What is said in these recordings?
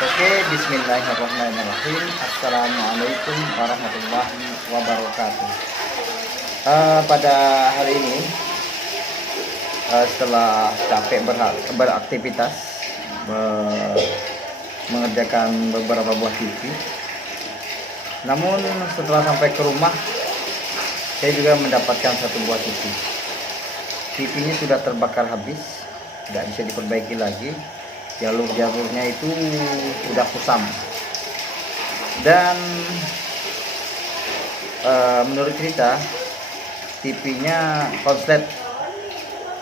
Oke, bismillahirrahmanirrahim. Assalamualaikum warahmatullahi wabarakatuh. Pada hari ini, setelah capek beraktivitas, mengerjakan beberapa buah TV, namun setelah sampai ke rumah, saya juga mendapatkan satu buah TV. TV-nya sudah terbakar habis, tidak bisa diperbaiki lagi. Jalur-jalurnya itu sudah kusam, dan menurut cerita TV-nya konslet.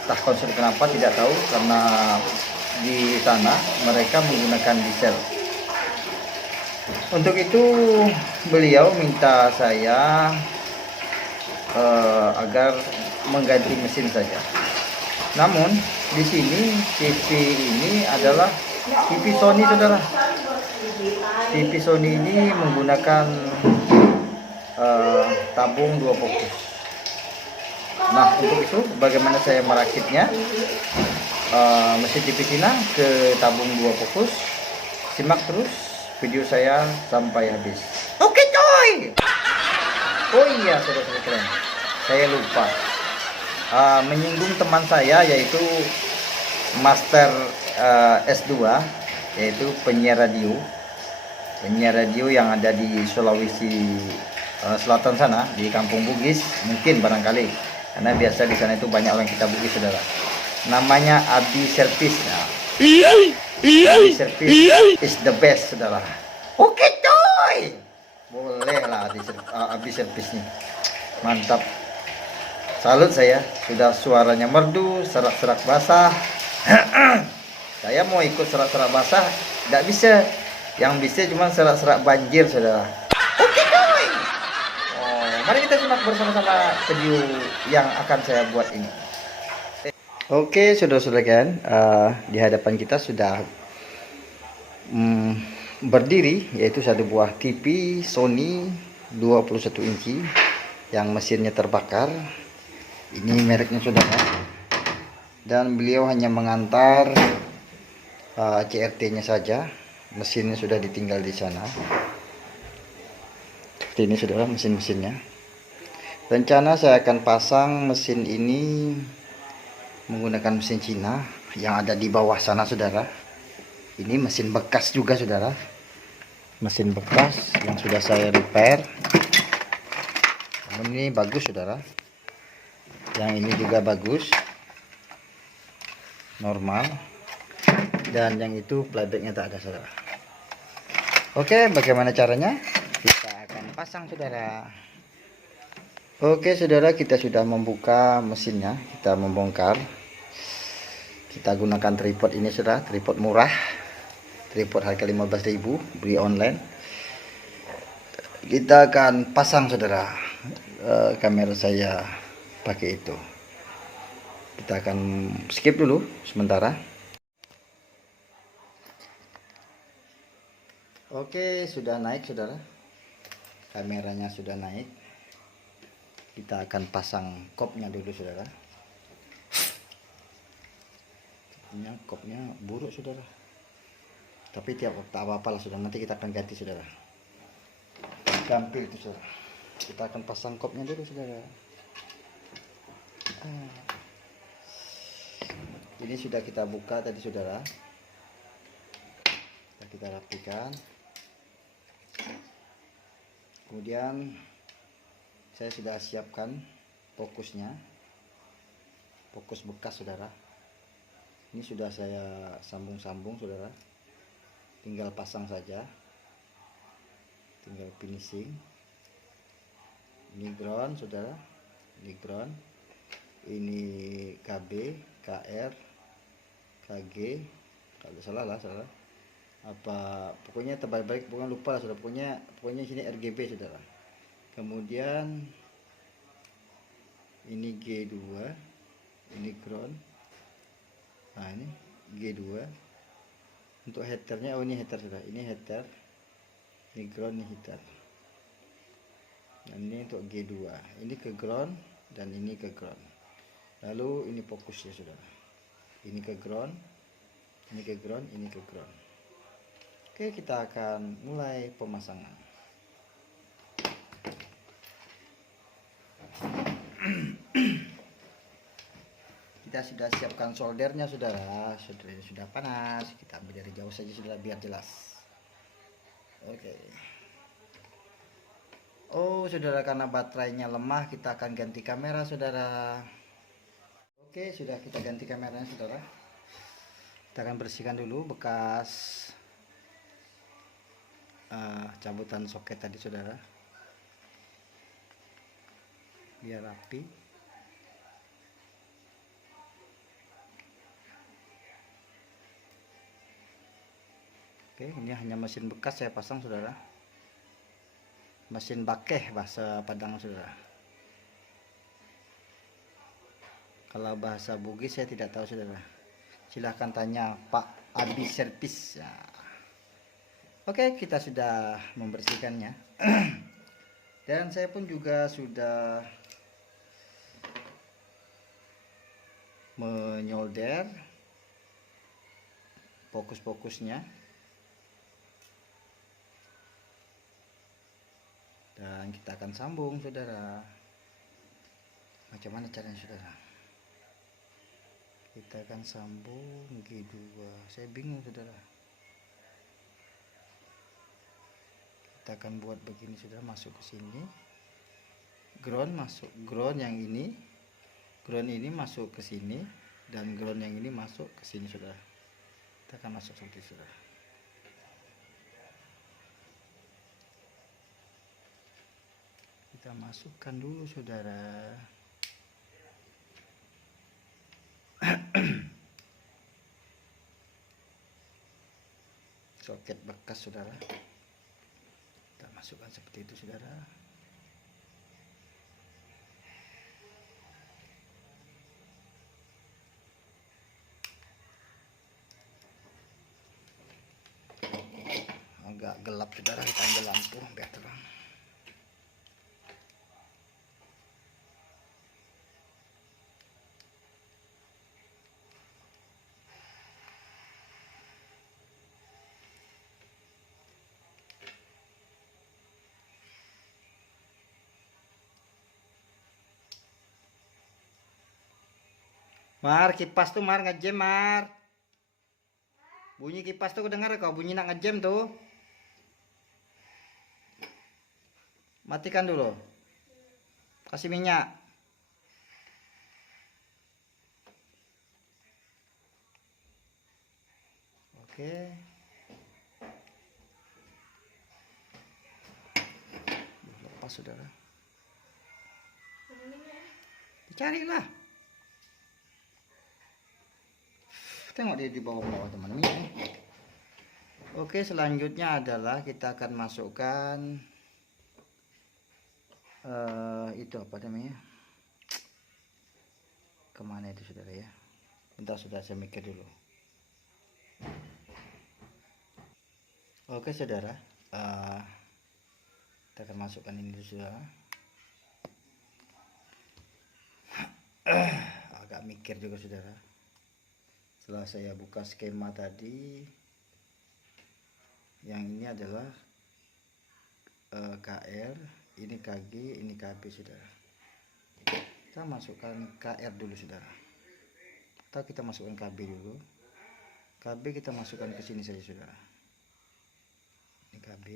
Entah konslet kenapa tidak tahu, karena di sana mereka menggunakan diesel. Untuk itu beliau minta saya agar mengganti mesin saja. Namun di sini TV ini adalah TV Sony, saudara. TV Sony ini menggunakan tabung 2 fokus. Nah, untuk itu bagaimana saya merakitnya mesin TV Cina ke tabung 2 fokus? Simak terus video saya sampai habis. Oke coy. Oh iya, saudara-saudara keren, saya lupa menyinggung teman saya, yaitu Master S2, yaitu penyiar radio yang ada di Sulawesi Selatan sana, di Kampung Bugis mungkin barangkali, karena biasa di sana itu banyak orang kita Bugis, saudara. Namanya Abi Servis. Nah, Abi Servis is the best, saudara. Oke coy, boleh lah Abi Servis nih, mantap. Salut saya, sudah suaranya merdu, serak-serak basah. Saya mau ikut serak-serak basah, tidak bisa. Yang bisa cuma serak-serak banjir, saudara. Oke coy. Mari kita simak bersama-sama video yang akan saya buat ini. Oke, saudara-saudara kan, di hadapan kita sudah berdiri, yaitu satu buah TV Sony 21 inci yang mesinnya terbakar. Ini mereknya, saudara, dan beliau hanya mengantar CRT-nya saja. Mesinnya sudah ditinggal di sana. Seperti ini, saudara, mesin-mesinnya. Rencana saya akan pasang mesin ini menggunakan mesin Cina yang ada di bawah sana, saudara. Ini mesin bekas juga, saudara. Mesin bekas yang sudah saya repair. Namun ini bagus, saudara. Yang ini juga bagus, normal, dan yang itu playbacknya tak ada, saudara. Oke, bagaimana caranya? Kita akan pasang, saudara. Oke, saudara, kita sudah membuka mesinnya, kita membongkar. Kita gunakan tripod ini, saudara, tripod murah, tripod harga 15.000, beli online. Kita akan pasang, saudara. Kamera saya pakai itu. Kita akan skip dulu sementara. Oke, sudah naik, saudara. Kameranya sudah naik. Kita akan pasang kopnya dulu, saudara. Ini kopnya buruk, saudara. Tapi tak apa-apa lah, sudah, nanti kita akan ganti, saudara. Gampil itu, saudara. Kita akan pasang kopnya dulu, saudara. Ini sudah kita buka tadi, saudara. Kita rapikan. Kemudian saya sudah siapkan fokusnya, fokus bekas, saudara. Ini sudah saya sambung-sambung, saudara. Tinggal pasang saja, tinggal finishing. Ini ground, saudara. Ini ground. Ini KB, KR, KG, kalau salah apa, pokoknya terbalik, pokoknya lupa lah, saudara. Pokoknya sini RGB, saudara. Kemudian ini G2, ini ground. Nah, ini G2. Untuk headernya, ini header, saudara. Ini header, ini ground, ini header. Dan ini untuk G2. Ini ke ground dan ini ke ground. Lalu ini fokusnya, saudara. Ini ke ground, ini ke ground, ini ke ground. Oke, kita akan mulai pemasangan. Kita sudah siapkan soldernya, saudara. Soldernya sudah panas. Kita ambil dari jauh saja, saudara, biar jelas. Oke. Oh, saudara, karena baterainya lemah, kita akan ganti kamera, saudara. Oke, sudah kita ganti kameranya, saudara. Kita akan bersihkan dulu bekas cabutan soket tadi, saudara, biar rapi. Oke, ini hanya mesin bekas saya pasang, saudara. Mesin bakeh bahasa Padang, saudara. Kalau bahasa Bugis saya tidak tahu, saudara. Silahkan tanya Pak Abi Servis ya. Oke, kita sudah membersihkannya. Dan saya pun juga sudah menyolder fokus-fokusnya. Dan kita akan sambung, saudara. Macam mana caranya, saudara? Kita akan sambung G2. Saya bingung, saudara. Kita akan buat begini, saudara. Masuk ke sini, ground masuk, ground yang ini, ground ini masuk ke sini, dan ground yang ini masuk ke sini, saudara. Kita akan masuk seperti itu, saudara. Kita masukkan dulu, saudara. Soket bekas, saudara. Kita masukkan seperti itu, saudara. Agak gelap, saudara, kita ambil lampu biar terang. Mar, kipas tuh, Mar, ngejam, Mar. Bunyi kipas tuh kedengar kau, bunyi nak ngejam tuh. Matikan dulu. Kasih minyak. Oke. Lepas, saudara. Dicarilah. Tengok dia di bawah-bawah, teman-teman. Oke, selanjutnya adalah kita akan masukkan itu apa namanya? Kemana itu, saudara ya? Bentar, sudah saya mikir dulu. Oke, saudara, kita akan masukkan ini, saudara. Agak mikir juga, saudara. Setelah saya buka skema tadi, yang ini adalah KR, ini KG, ini KB, saudara. Kita masukkan KR dulu, saudara. Atau kita masukkan KB dulu. KB kita masukkan ke sini saja, saudara. Ini KB.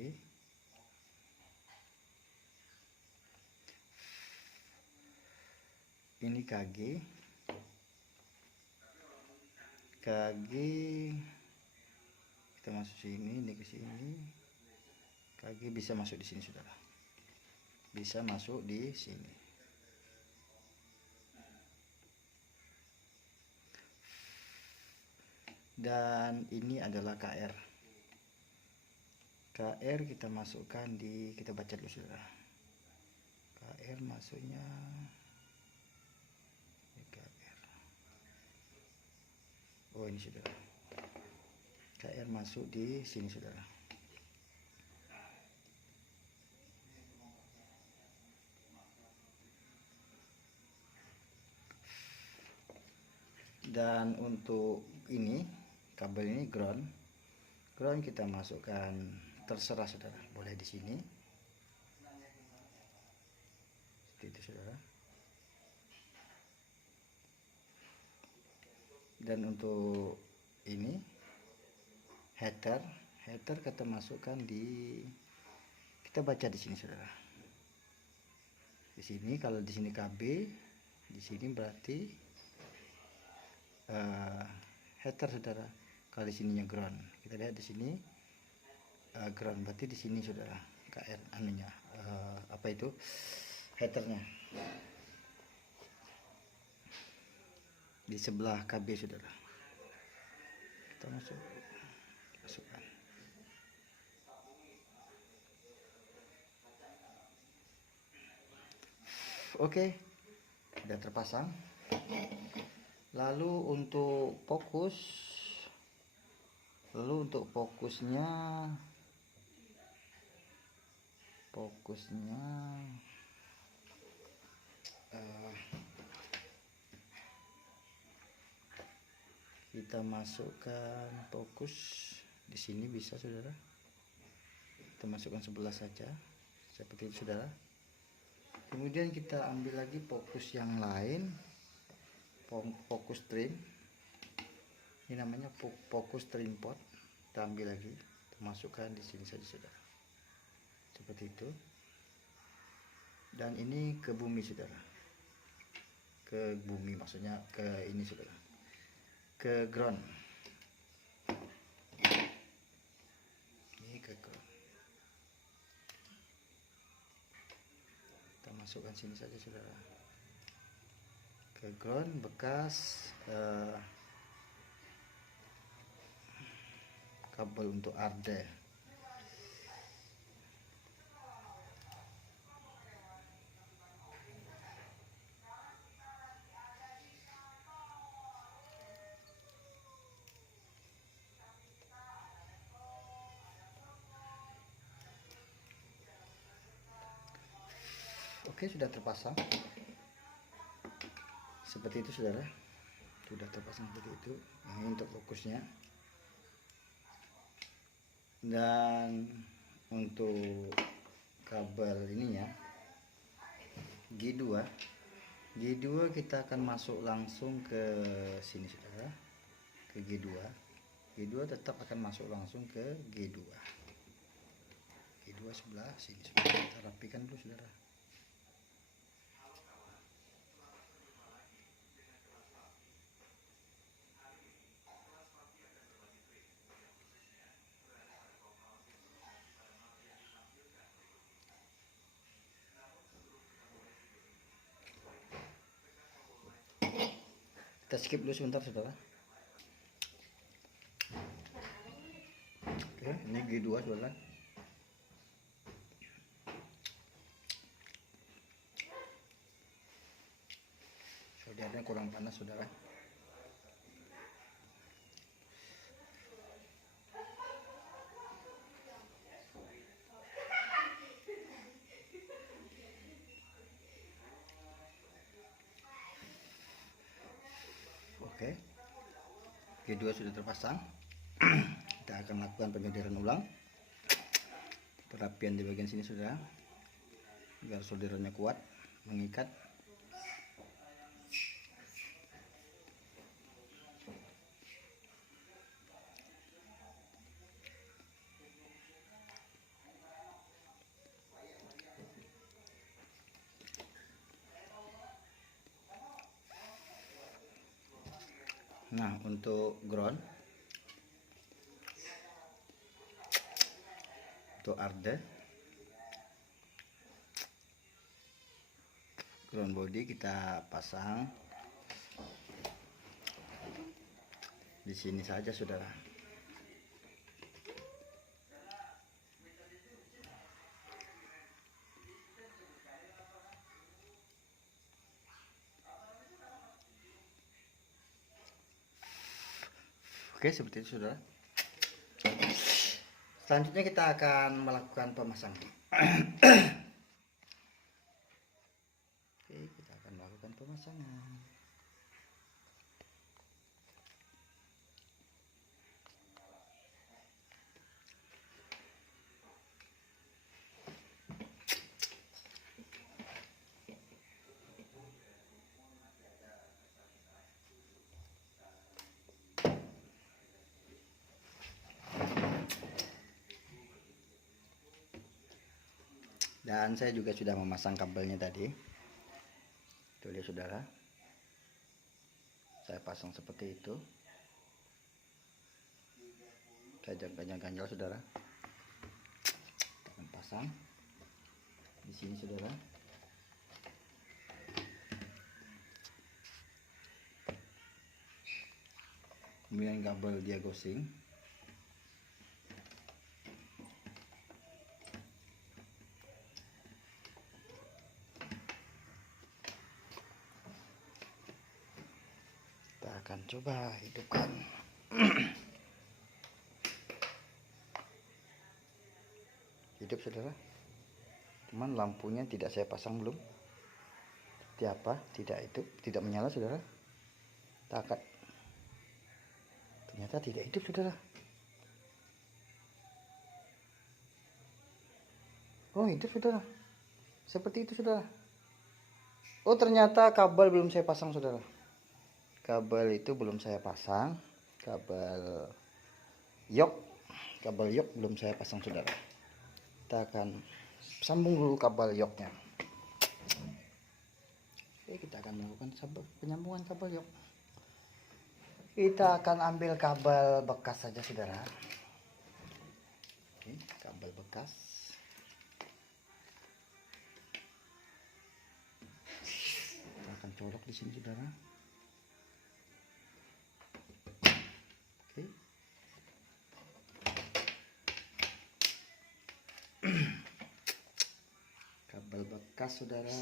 Ini KG. KG kita masuk sini, ini ke sini. KG bisa masuk di sini, saudara. Bisa masuk di sini. Dan ini adalah KR. KR kita masukkan di, kita baca dulu, saudara. KR masuknya ini KR. Oh, ini, saudara. KR masuk di sini, saudara. Dan untuk ini, kabel ini ground. Ground kita masukkan, terserah saudara, boleh di sini seperti itu saudara. Dan untuk ini header kita masukkan di, kita baca di sini saudara. Di sini kalau di sini KB, di sini berarti header saudara. Kalau di sininya ground, kita lihat di sini ground, berarti di sini saudara KR anunya apa itu headernya di sebelah KB saudara. Kita masukkan. Oke, sudah terpasang. Lalu untuk fokusnya kita masukkan fokus di sini bisa saudara. Kita masukkan sebelah saja seperti itu saudara. Kemudian kita ambil lagi fokus yang lain, fokus trim. Ini namanya fokus trim pot. Kita ambil lagi, kita masukkan di sini saja saudara. Seperti itu. Dan ini ke bumi saudara. Ke bumi maksudnya ke ini saudara. Ke ground. Ini ke ground. Kita masukkan sini saja saudara. Ke ground bekas kabel untuk arde. Oke, sudah terpasang seperti itu saudara. Sudah terpasang seperti itu. Ini untuk fokusnya. Dan untuk kabel ininya G2 kita akan masuk langsung ke sini saudara, ke G2 tetap akan masuk langsung ke G2 sebelah sini. Kita rapikan dulu saudara. Kita skip dulu sebentar saudara. Oke, ini G2 saudara. Soldernya kurang panas saudara. Oke, G2 sudah terpasang. Kita akan lakukan penyolderan ulang, perapian di bagian sini saudara, agar solderannya kuat mengikat. Nah, untuk ground, untuk arde, ground body kita pasang di sini saja saudara. Oke, seperti itu saudara. Selanjutnya kita akan melakukan pemasangan. Oke, kita akan melakukan pemasangan. Dan saya juga sudah memasang kabelnya tadi. Tuh lihat saudara, saya pasang seperti itu. Saya ganjal saudara. Kita akan pasang di sini saudara. Kemudian kabel dia gosing. Kita akan coba hidupkan. Hidup saudara. Cuman lampunya tidak saya pasang belum. Seperti apa? Tidak, itu tidak menyala saudara. Kita ternyata tidak hidup saudara. Oh, hidup saudara. Seperti itu saudara. Oh, ternyata kabel belum saya pasang saudara. Kabel itu belum saya pasang. Kabel yok belum saya pasang saudara. Kita akan sambung dulu kabel yoknya. Oke, kita akan melakukan penyambungan kabel yok. Kita akan ambil kabel bekas saja saudara. Oke, kabel bekas. Kita akan colok di sini saudara. Oke. Kabel bekas saudara.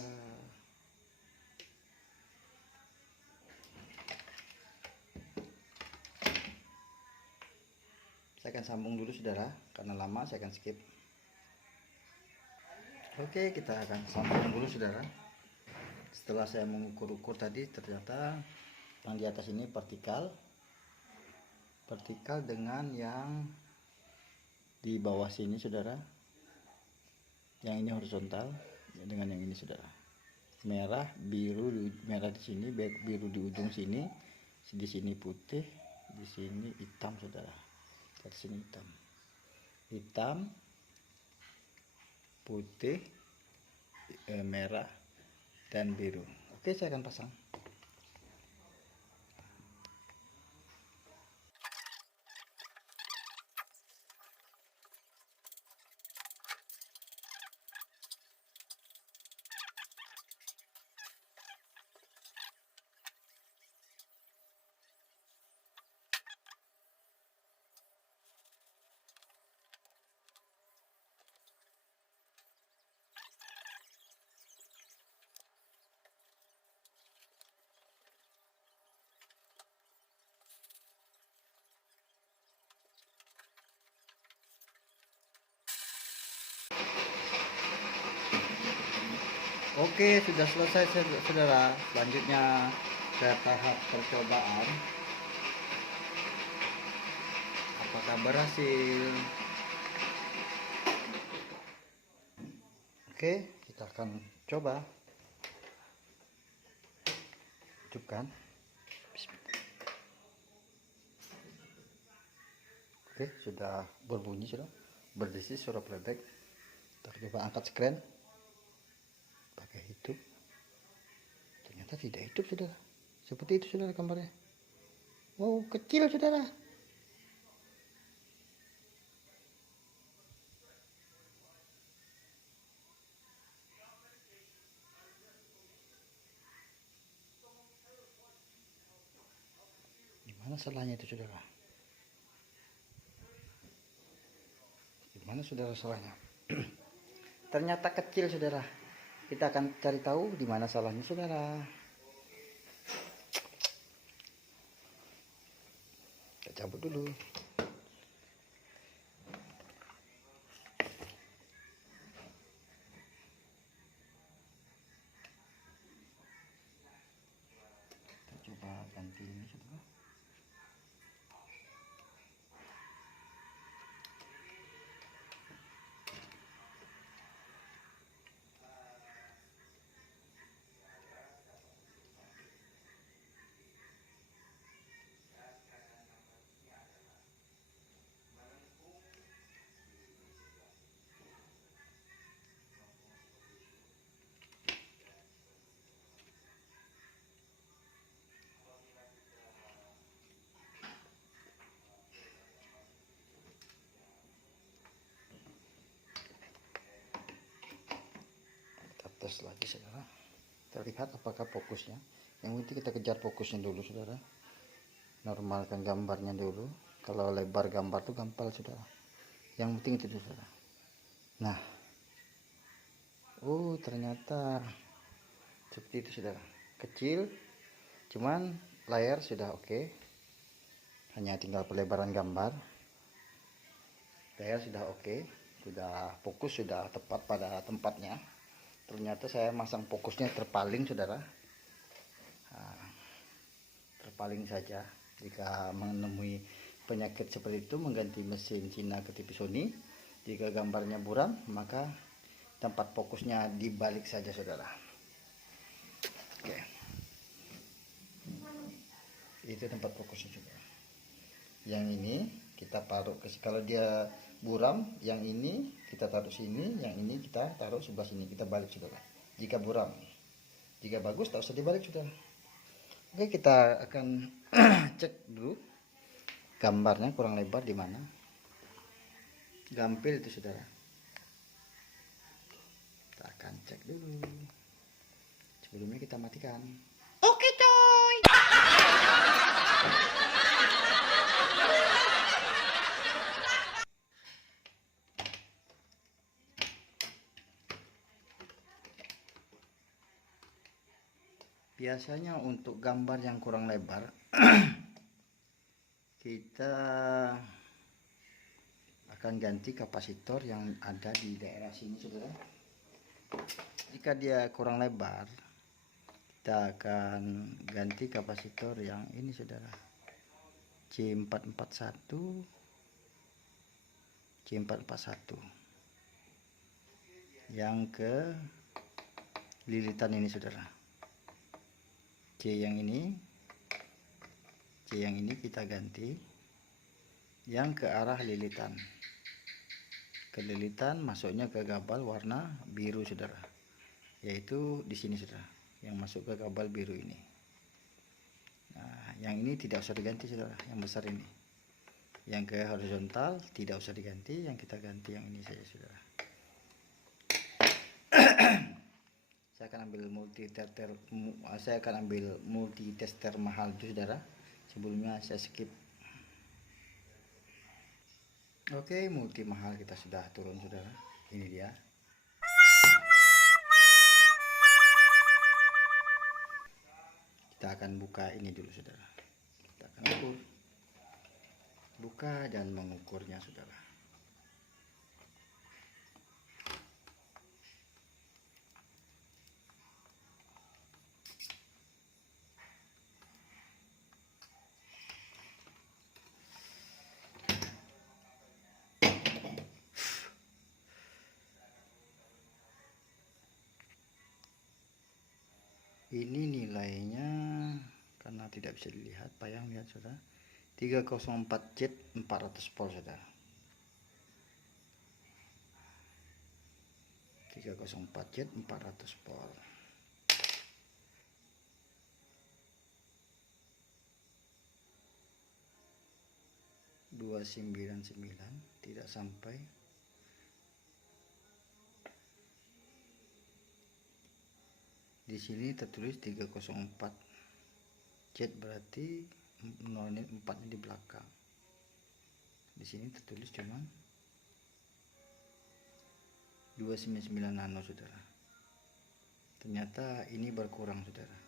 Saya akan sambung dulu saudara, karena lama saya akan skip. Oke, kita akan sambung dulu saudara. Setelah saya mengukur-ukur tadi, ternyata yang di atas ini vertikal dengan yang di bawah sini saudara. Yang ini horizontal dengan yang ini saudara. Merah, biru, merah di sini, biru di ujung sini, di sini putih, di sini hitam saudara. Dari sini hitam, putih, merah, dan biru. Oke, saya akan pasang. Oke, sudah selesai saudara. Selanjutnya ke tahap percobaan. Apakah berhasil? Oke, kita akan coba hidupkan. Oke, sudah berbunyi sudah, berdesi suara pledek. Kita coba angkat skrin. Pakai hidup, ternyata tidak hidup saudara. Seperti itu saudara gambarnya. Wow, kecil saudara. Gimana salahnya itu saudara? Gimana saudara salahnya? Ternyata kecil saudara. Kita akan cari tahu di mana salahnya saudara. Kita cabut dulu. Kita coba ganti ini saudara. tes lagi saudara, kita lihat apakah fokusnya. Yang penting kita kejar fokusnya dulu saudara, normalkan gambarnya dulu. Kalau lebar gambar tuh gampang saudara, yang penting itu dulu saudara. Nah, oh ternyata seperti itu saudara, kecil cuman layar sudah oke. Hanya tinggal pelebaran gambar, layar sudah oke, sudah fokus, sudah tepat pada tempatnya. Ternyata saya masang fokusnya terpaling saudara. Nah, terpaling saja. Jika menemui penyakit seperti itu, mengganti mesin Cina ke TV Sony. Jika gambarnya buram, maka tempat fokusnya dibalik saja saudara. Oke, itu tempat fokusnya saudara. Yang ini kita taruh ke, kalau dia buram, yang ini kita taruh sini, yang ini kita taruh sebelah sini, kita balik saudara. Jika buram, jika bagus tak usah dibalik saudara. Oke, kita akan cek dulu gambarnya kurang lebar di mana. Gampil itu saudara. Kita akan cek dulu. Sebelumnya kita matikan. Oke coy. Biasanya untuk gambar yang kurang lebar kita akan ganti kapasitor yang ada di daerah sini saudara. Jika dia kurang lebar, kita akan ganti kapasitor yang ini saudara, C441 yang ke lilitan ini saudara. C yang ini kita ganti yang ke arah lilitan. Ke lilitan masuknya ke gabal warna biru saudara, yaitu di sini saudara, yang masuk ke gabal biru ini. Nah, yang ini tidak usah diganti saudara, yang besar ini. Yang ke horizontal tidak usah diganti, yang kita ganti yang ini saja saudara. Saya akan ambil multi tester mahal itu saudara. Sebelumnya saya skip. Oke, multi mahal kita sudah turun saudara. Ini dia. Kita akan buka ini dulu saudara. Kita akan buka dan mengukurnya saudara. Ini nilainya karena tidak bisa dilihat, payah lihat saudara. 304Z 400 volt saudara. 304Z 400 volt. $299 tidak sampai. Di sini tertulis 304Z, berarti 4-nya di belakang. Di sini tertulis cuman 299 nano saudara. Ternyata ini berkurang saudara.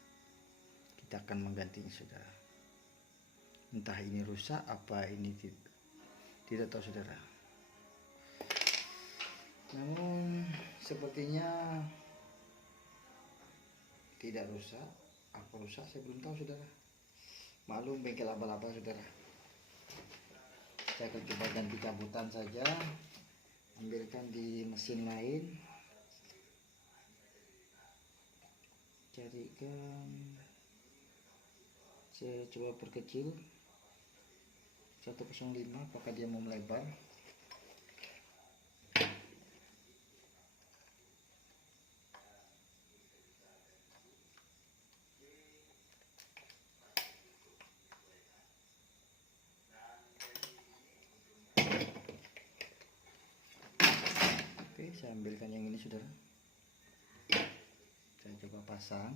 Kita akan menggantinya saudara. Entah ini rusak apa ini tidak tahu saudara. Namun sepertinya tidak rusak. Apa rusak saya belum tahu saudara. Maklum bengkel abal-abal saudara. Saya akan coba ganti cabutan saja, ambilkan di mesin lain, carikan. Saya coba perkecil 105, apakah dia mau melebar. Oke, saya ambilkan yang ini saudara. coba pasang.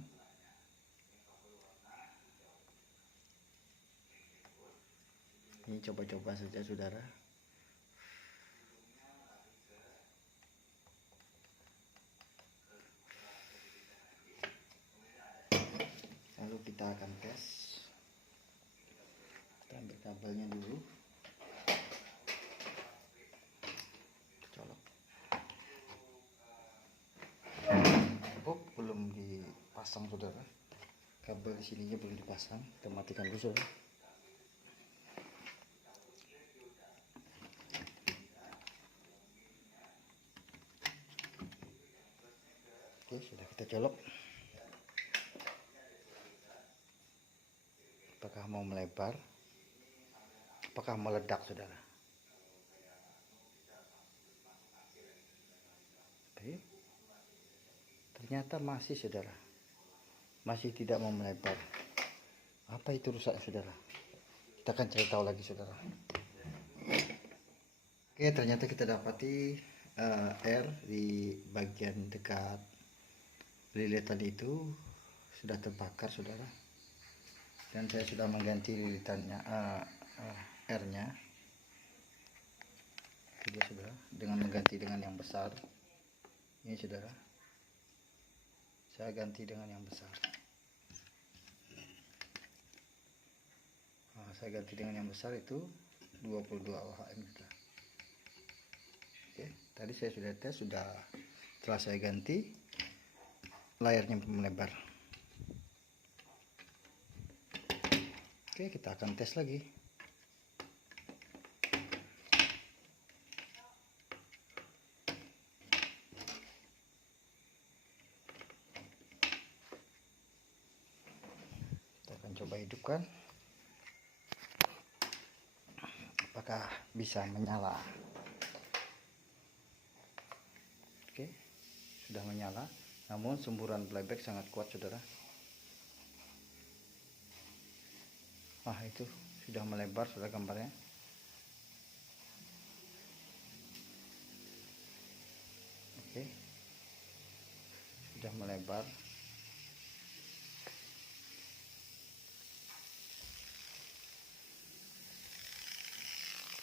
Ini coba-coba saja saudara. Lalu kita akan tes. Kita ambil kabelnya dulu. Colok. Oh, belum dipasang saudara. Kabel di sininya belum dipasang. Kita matikan dulu saudara. Oke, sudah kita colok. Apakah mau melebar? Apakah meledak saudara? Oke. Ternyata masih saudara. Masih tidak mau melebar. Apa itu rusak saudara? Kita akan cari tahu lagi saudara. Oke, ternyata kita dapati air di bagian dekat lilitan itu sudah terbakar saudara. Dan saya sudah mengganti lilitannya, airnya. Jadi saudara, dengan mengganti dengan yang besar. Ini saudara, saya ganti dengan yang besar. Nah, saya ganti dengan yang besar itu 22 OHM. Oke, tadi saya sudah tes, setelah saya ganti layarnya melebar. Oke, kita akan tes lagi. Kita akan coba hidupkan. Apakah bisa menyala? Oke, sudah menyala. Namun semburan playback sangat kuat saudara. Wah, itu sudah melebar saudara gambarnya. Oke, sudah melebar.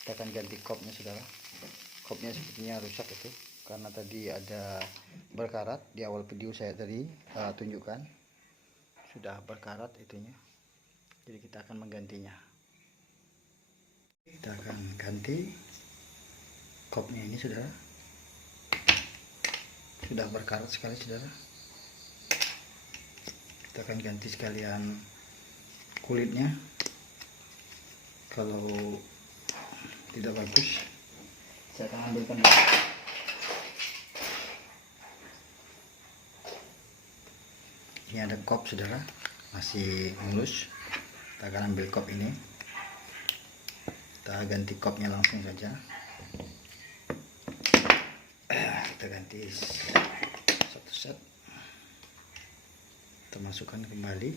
Kita akan ganti kopnya saudara. Kopnya sepertinya rusak itu karena tadi ada berkarat. Di awal video saya tadi tunjukkan sudah berkarat itunya. Jadi kita akan menggantinya. Kita akan ganti kopnya ini saudara. Sudah berkarat sekali saudara. Kita akan ganti sekalian kulitnya. Kalau tidak bagus, saya akan ambilkan dulu. Ini ada kop saudara, masih mulus. Kita akan ambil kop ini. Kita ganti kopnya langsung saja. Kita ganti satu set. Kita masukkan kembali.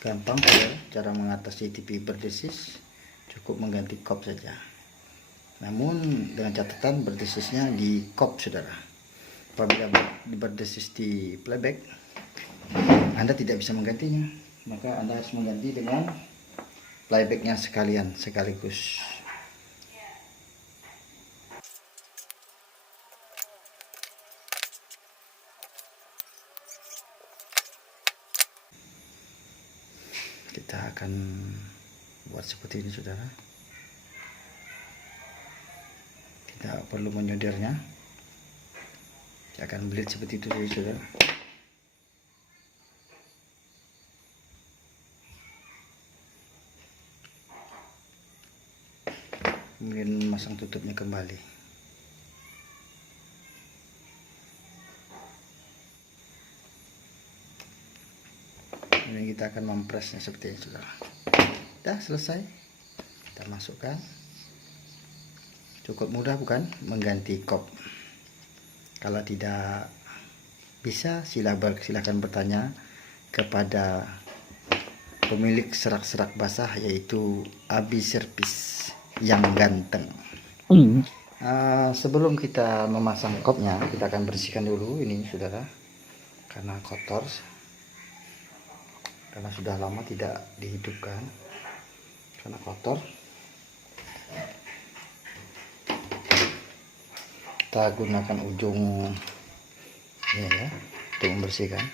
Gampang saudara, cara mengatasi TV berdesis. Cukup mengganti kop saja. Namun dengan catatan berdesisnya di kop saudara. Apabila berdesis di playback, Anda tidak bisa menggantinya, maka Anda harus mengganti dengan playbacknya sekaligus. Kita akan buat seperti ini saudara. Tidak perlu menyodornya. Saya akan belit seperti itu saudara. Kemudian masang tutupnya kembali. Kemudian kita akan mempresnya seperti ini saudara. Sudah selesai. Kita masukkan. Cukup mudah bukan mengganti kop? Kalau tidak bisa silakan bertanya kepada pemilik serak-serak basah, yaitu Abi Servis yang ganteng. Sebelum kita memasang kopnya, kita akan bersihkan dulu ini saudara, karena kotor, karena sudah lama tidak dihidupkan, karena kotor. Kita gunakan ujung ini ya untuk membersihkan.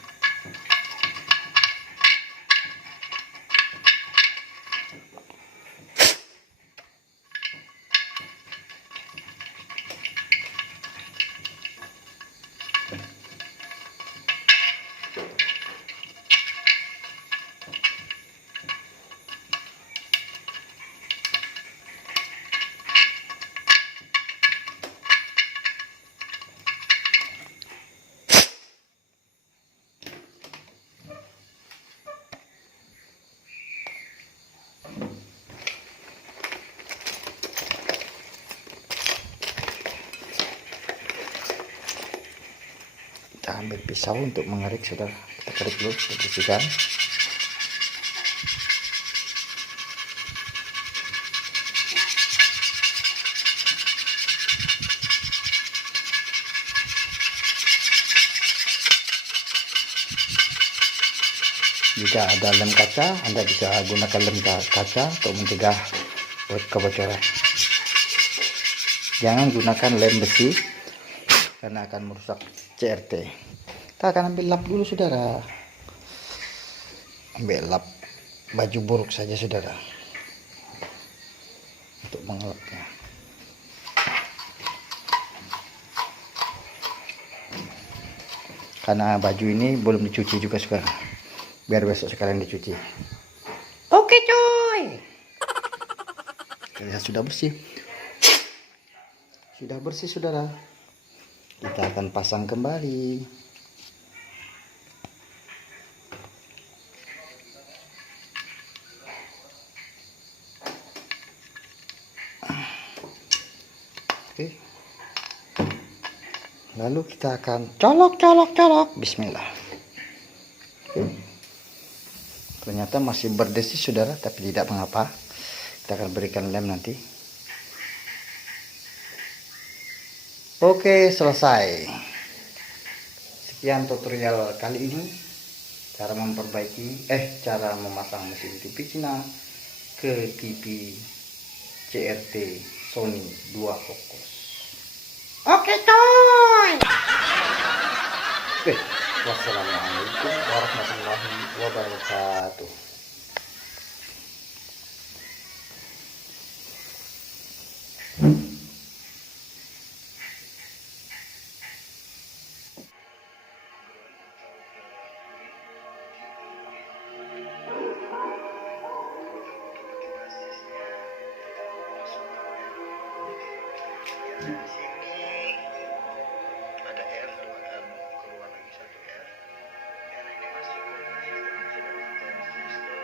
Kita ambil pisau untuk mengerik saudara, kita kerik dulu, kita bersihkan. Jika ada lem kaca, Anda bisa gunakan lem kaca untuk mencegah kebocoran. Jangan gunakan lem besi karena akan merusak CRT. Kita akan ambil lap dulu saudara. Ambil lap baju buruk saja saudara untuk mengelapnya. Karena baju ini belum dicuci juga saudara, biar besok sekalian dicuci. Oke coy, lihat sudah bersih, saudara. Kita akan pasang kembali. Oke. Lalu kita akan colok. Bismillah. Oke. Ternyata masih berdesi saudara, tapi tidak mengapa. Kita akan berikan lem nanti. Oke, selesai. Sekian tutorial kali ini, cara memasang mesin TV Cina ke TV CRT Sony 2 fokus. Oke coy. Wassalamualaikum warahmatullahi wabarakatuh. Di sini ada R, keluar lagi satu R. R ini masuk ke sistem